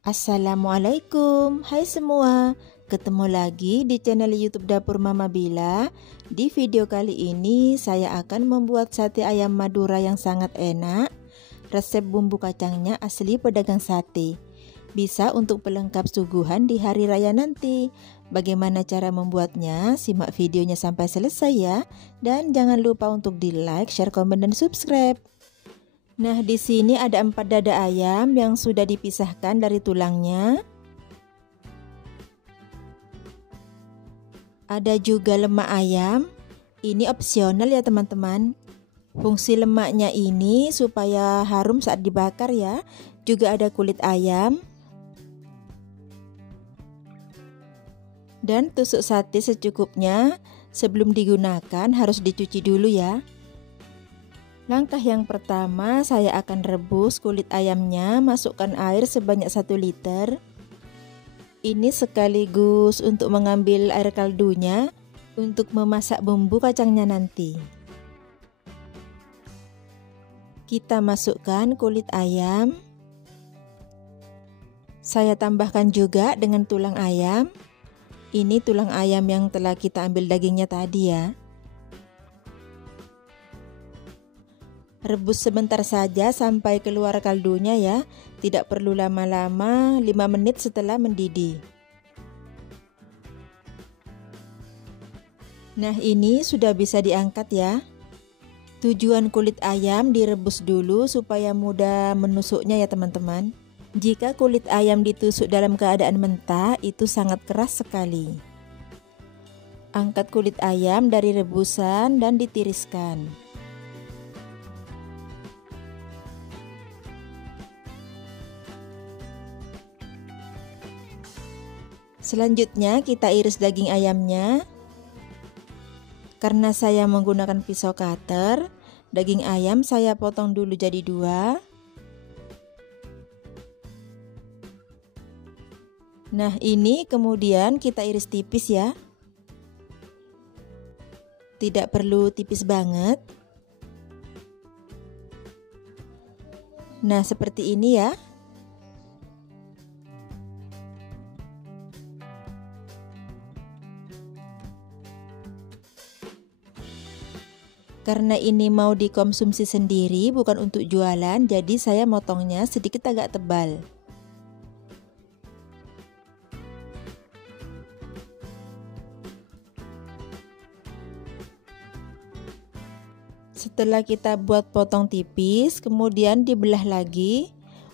Assalamualaikum, hai semua. Ketemu lagi di channel YouTube Dapur Mama Bila. Di video kali ini saya akan membuat sate ayam Madura yang sangat enak. Resep bumbu kacangnya asli pedagang sate. Bisa untuk pelengkap suguhan di hari raya nanti. Bagaimana cara membuatnya? Simak videonya sampai selesai ya. Dan jangan lupa untuk di like, share, komen, dan subscribe. Nah, di sini ada 4 dada ayam yang sudah dipisahkan dari tulangnya. Ada juga lemak ayam. Ini opsional ya teman-teman. Fungsi lemaknya ini supaya harum saat dibakar ya. Juga ada kulit ayam. Dan tusuk sate secukupnya. Sebelum digunakan harus dicuci dulu ya. Langkah yang pertama, saya akan rebus kulit ayamnya, masukkan air sebanyak 1 liter. Ini sekaligus untuk mengambil air kaldunya untuk memasak bumbu kacangnya nanti. Kita masukkan kulit ayam. Saya tambahkan juga dengan tulang ayam. Ini tulang ayam yang telah kita ambil dagingnya tadi ya. Rebus sebentar saja sampai keluar kaldunya ya. Tidak perlu lama-lama, 5 menit setelah mendidih. Nah, ini sudah bisa diangkat ya. Tujuan kulit ayam direbus dulu supaya mudah menusuknya ya teman-teman. Jika kulit ayam ditusuk dalam keadaan mentah, itu sangat keras sekali. Angkat kulit ayam dari rebusan dan ditiriskan. Selanjutnya kita iris daging ayamnya. Karena saya menggunakan pisau cutter, daging ayam saya potong dulu jadi 2. Nah, ini kemudian kita iris tipis ya. Tidak perlu tipis banget. Nah, seperti ini ya. Karena ini mau dikonsumsi sendiri, bukan untuk jualan, jadi saya motongnya sedikit agak tebal. Setelah kita buat potong tipis, kemudian dibelah lagi.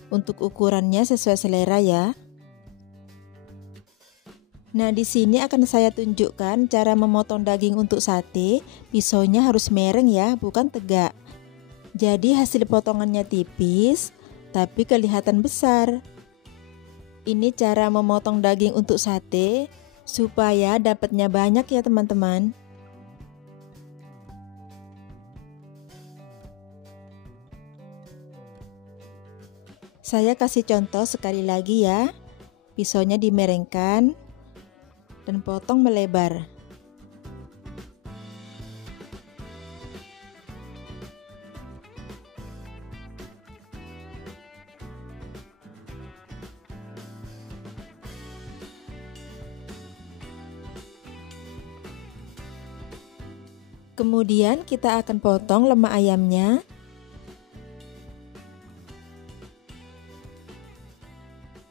Untuk ukurannya sesuai selera ya. Nah, di sini akan saya tunjukkan cara memotong daging untuk sate. Pisaunya harus mereng ya, bukan tegak. Jadi hasil potongannya tipis, tapi kelihatan besar. Ini cara memotong daging untuk sate, supaya dapatnya banyak ya teman-teman. Saya kasih contoh sekali lagi ya. Pisaunya dimerengkan dan potong melebar. Kemudian kita akan potong lemak ayamnya.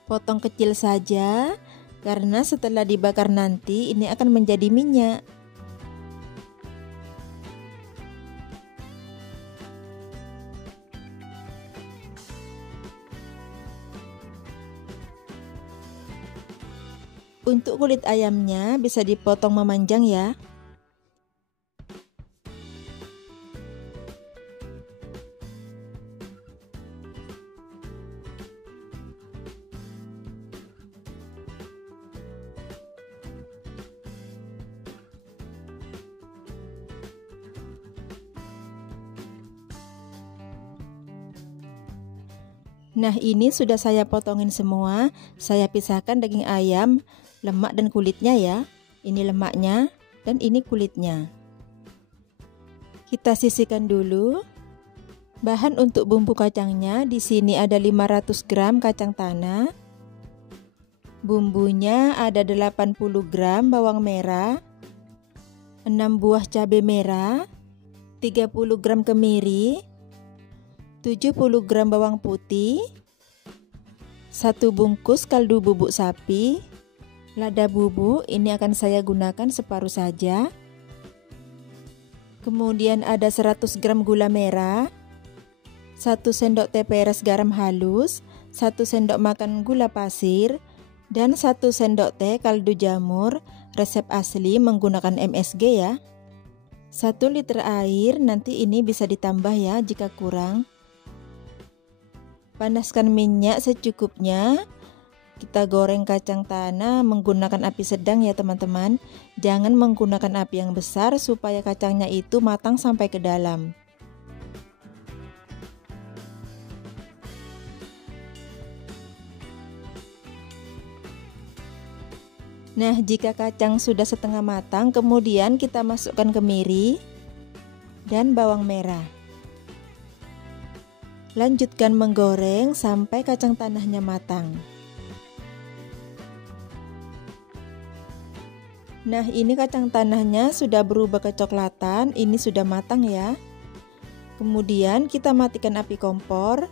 Potong kecil saja. Karena setelah dibakar nanti ini akan menjadi minyak. Untuk kulit ayamnya bisa dipotong memanjang ya. Nah, ini sudah saya potongin semua. Saya pisahkan daging ayam, lemak dan kulitnya ya. Ini lemaknya dan ini kulitnya. Kita sisihkan dulu. Bahan untuk bumbu kacangnya di sini ada 500 gram kacang tanah, Bumbunya ada 80 gram bawang merah, 6 buah cabai merah, 30 gram kemiri, 70 gram bawang putih, 1 bungkus kaldu bubuk sapi, lada bubuk ini akan saya gunakan separuh saja. Kemudian ada 100 gram gula merah, 1 sendok teh peres garam halus, 1 sendok makan gula pasir, dan 1 sendok teh kaldu jamur resep asli menggunakan MSG ya. 1 liter air, nanti ini bisa ditambah ya jika kurang. Panaskan minyak secukupnya. Kita goreng kacang tanah menggunakan api sedang ya teman-teman. Jangan menggunakan api yang besar supaya kacangnya itu matang sampai ke dalam. Nah, jika kacang sudah setengah matang, kemudian kita masukkan kemiri dan bawang merah. Lanjutkan menggoreng sampai kacang tanahnya matang. Nah, ini kacang tanahnya sudah berubah kecoklatan, ini sudah matang ya. Kemudian kita matikan api kompor.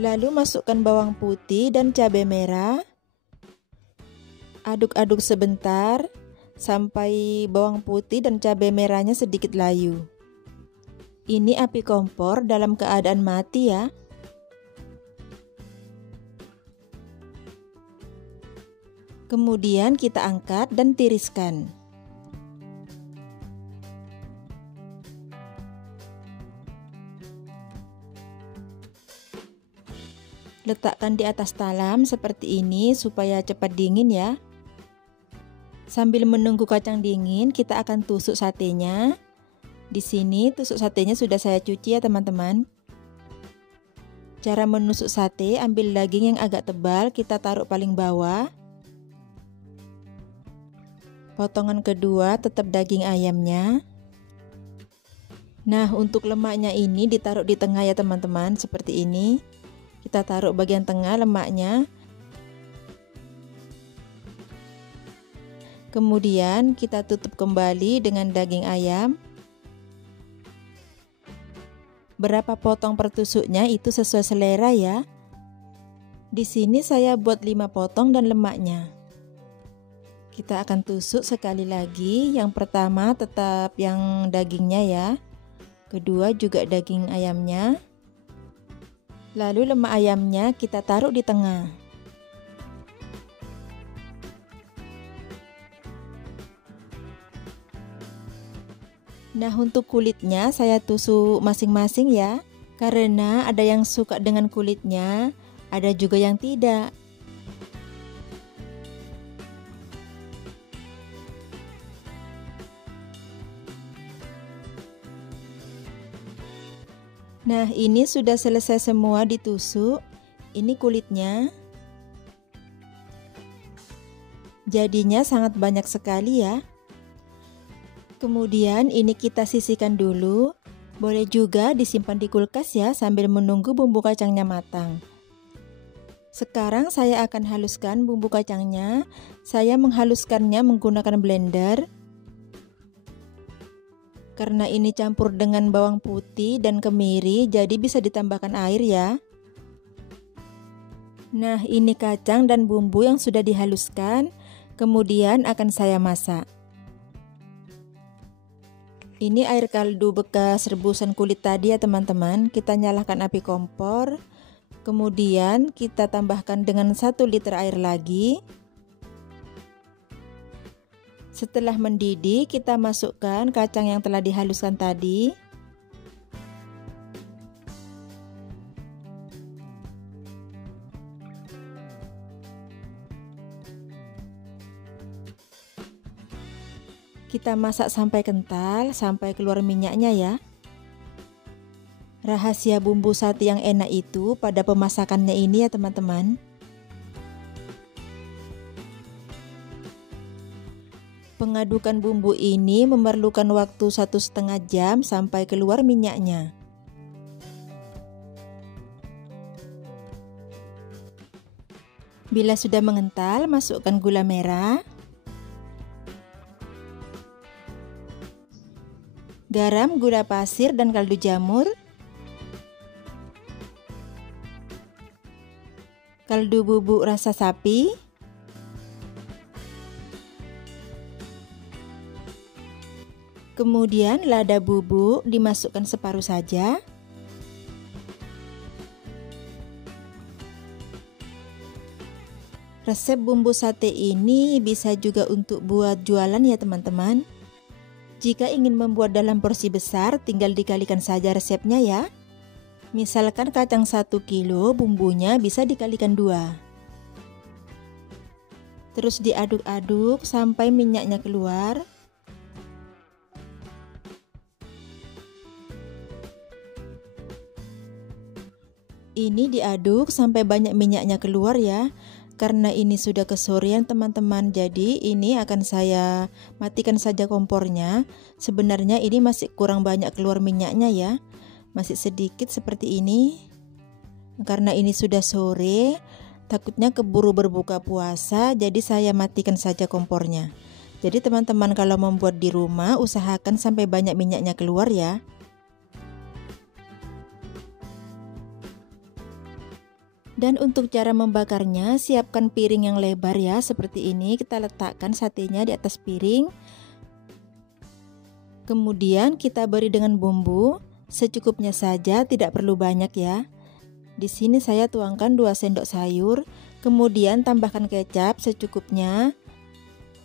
Lalu masukkan bawang putih dan cabai merah. Aduk-aduk sebentar sampai bawang putih dan cabai merahnya sedikit layu. Ini api kompor dalam keadaan mati ya. Kemudian kita angkat dan tiriskan. Letakkan di atas talam seperti ini supaya cepat dingin ya. Sambil menunggu kacang dingin, kita akan tusuk satenya. Di sini tusuk satenya sudah saya cuci ya teman-teman. Cara menusuk sate, ambil daging yang agak tebal, kita taruh paling bawah. Potongan kedua tetap daging ayamnya. Nah, untuk lemaknya ini ditaruh di tengah ya teman-teman, seperti ini. Kita taruh bagian tengah lemaknya. Kemudian kita tutup kembali dengan daging ayam. Berapa potong per tusuknya itu sesuai selera ya. Di sini saya buat 5 potong dan lemaknya. Kita akan tusuk sekali lagi. Yang pertama tetap yang dagingnya ya. Kedua juga daging ayamnya. Lalu lemak ayamnya kita taruh di tengah. Nah, untuk kulitnya saya tusuk masing-masing ya. Karena ada yang suka dengan kulitnya, ada juga yang tidak. Nah, ini sudah selesai semua ditusuk. Ini kulitnya. Jadinya sangat banyak sekali ya. Kemudian ini kita sisihkan dulu. Boleh juga disimpan di kulkas ya sambil menunggu bumbu kacangnya matang. Sekarang saya akan haluskan bumbu kacangnya. Saya menghaluskannya menggunakan blender. Karena ini campur dengan bawang putih dan kemiri, jadi bisa ditambahkan air ya. Nah, ini kacang dan bumbu yang sudah dihaluskan. Kemudian akan saya masak. Ini air kaldu bekas rebusan kulit tadi ya teman-teman. Kita nyalakan api kompor. Kemudian kita tambahkan dengan 1 liter air lagi. Setelah mendidih, kita masukkan kacang yang telah dihaluskan tadi. Kita masak sampai kental, sampai keluar minyaknya ya. Rahasia bumbu sate yang enak itu pada pemasakannya ini ya teman-teman. Pengadukan bumbu ini memerlukan waktu 1,5 jam sampai keluar minyaknya. Bila sudah mengental, masukkan gula merah, garam, gula pasir, dan kaldu jamur, kaldu bubuk rasa sapi, kemudian lada bubuk dimasukkan separuh saja. Resep bumbu sate ini bisa juga untuk buat jualan ya teman-teman. Jika ingin membuat dalam porsi besar, tinggal dikalikan saja resepnya ya. Misalkan kacang 1 kilo, bumbunya bisa dikalikan 2. Terus diaduk-aduk sampai minyaknya keluar. Ini diaduk sampai banyak minyaknya keluar ya. Karena ini sudah kesorean teman-teman, jadi ini akan saya matikan saja kompornya. Sebenarnya ini masih kurang banyak keluar minyaknya ya, masih sedikit seperti ini. Karena ini sudah sore, takutnya keburu berbuka puasa, jadi saya matikan saja kompornya. Jadi teman-teman kalau membuat di rumah, usahakan sampai banyak minyaknya keluar ya. Dan untuk cara membakarnya, siapkan piring yang lebar ya, seperti ini. Kita letakkan satenya di atas piring. Kemudian kita beri dengan bumbu secukupnya saja, tidak perlu banyak ya. Di sini saya tuangkan 2 sendok sayur, kemudian tambahkan kecap secukupnya.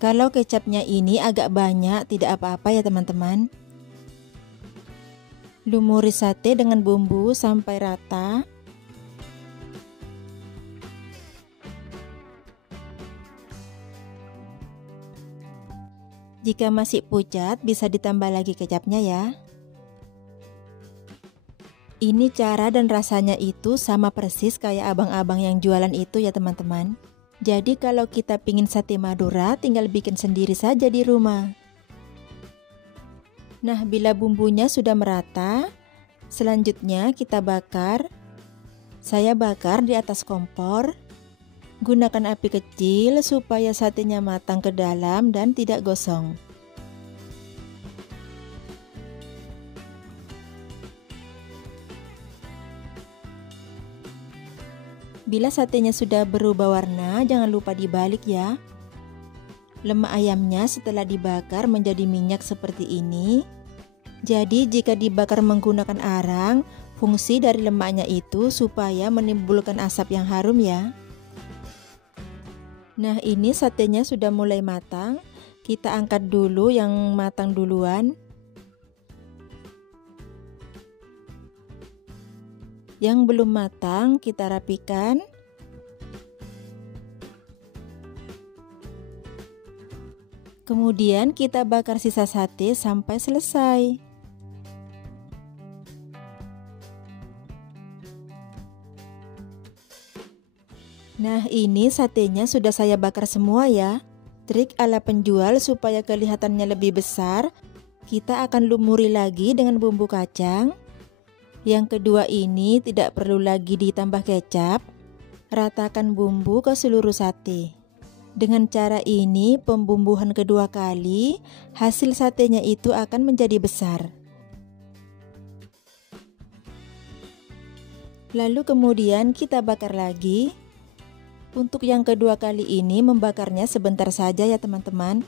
Kalau kecapnya ini agak banyak, tidak apa-apa ya teman-teman. Lumuri sate dengan bumbu sampai rata. Jika masih pucat, bisa ditambah lagi kecapnya ya. Ini cara dan rasanya itu sama persis kayak abang-abang yang jualan itu ya teman-teman. Jadi kalau kita pingin sate Madura, tinggal bikin sendiri saja di rumah. Nah, bila bumbunya sudah merata, selanjutnya kita bakar. Saya bakar di atas kompor. Gunakan api kecil supaya satenya matang ke dalam dan tidak gosong. Bila satenya sudah berubah warna, jangan lupa dibalik ya. Lemak ayamnya setelah dibakar menjadi minyak seperti ini. Jadi jika dibakar menggunakan arang, fungsi dari lemaknya itu supaya menimbulkan asap yang harum ya. Nah, ini satenya sudah mulai matang. Kita angkat dulu yang matang duluan. Yang belum matang kita rapikan. Kemudian kita bakar sisa sate sampai selesai. Nah, ini satenya sudah saya bakar semua ya. Trik ala penjual supaya kelihatannya lebih besar, kita akan lumuri lagi dengan bumbu kacang. Yang kedua ini tidak perlu lagi ditambah kecap. Ratakan bumbu ke seluruh sate. Dengan cara ini, pembumbuhan kedua kali, hasil satenya itu akan menjadi besar. Lalu kemudian kita bakar lagi. Untuk yang kedua kali ini membakarnya sebentar saja ya teman-teman.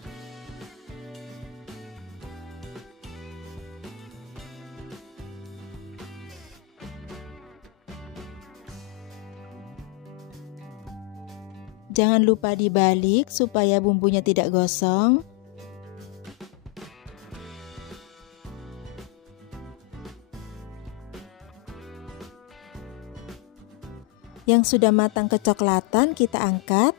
Jangan lupa dibalik supaya bumbunya tidak gosong. Yang sudah matang kecoklatan kita angkat.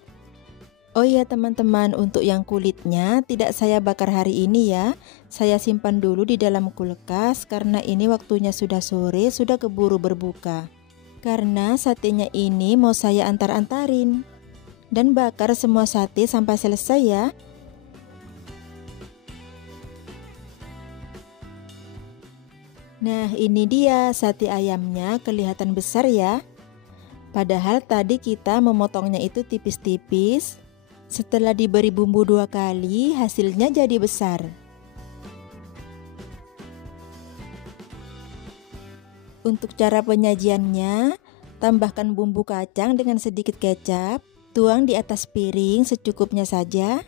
Oh iya teman-teman, untuk yang kulitnya tidak saya bakar hari ini ya. Saya simpan dulu di dalam kulkas karena ini waktunya sudah sore, sudah keburu berbuka. Karena satenya ini mau saya antar-antarin. Dan bakar semua sate sampai selesai ya. Nah, ini dia sate ayamnya, kelihatan besar ya. Padahal tadi kita memotongnya itu tipis-tipis. Setelah diberi bumbu 2 kali, hasilnya jadi besar. Untuk cara penyajiannya, tambahkan bumbu kacang dengan sedikit kecap, tuang di atas piring secukupnya saja.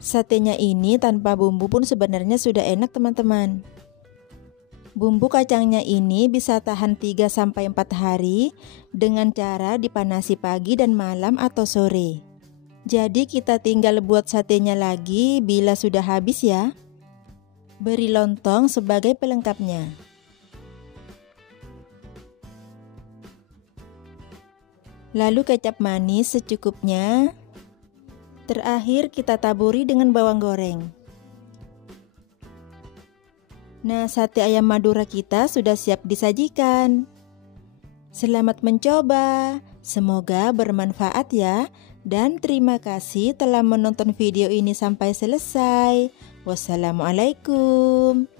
Satenya ini tanpa bumbu pun sebenarnya sudah enak teman-teman. Bumbu kacangnya ini bisa tahan 3-4 hari dengan cara dipanasi pagi dan malam atau sore. Jadi kita tinggal buat satenya lagi bila sudah habis ya. Beri lontong sebagai pelengkapnya. Lalu kecap manis secukupnya. Terakhir kita taburi dengan bawang goreng. Nah, sate ayam Madura kita sudah siap disajikan. Selamat mencoba, semoga bermanfaat ya. Dan terima kasih telah menonton video ini sampai selesai. Wassalamualaikum.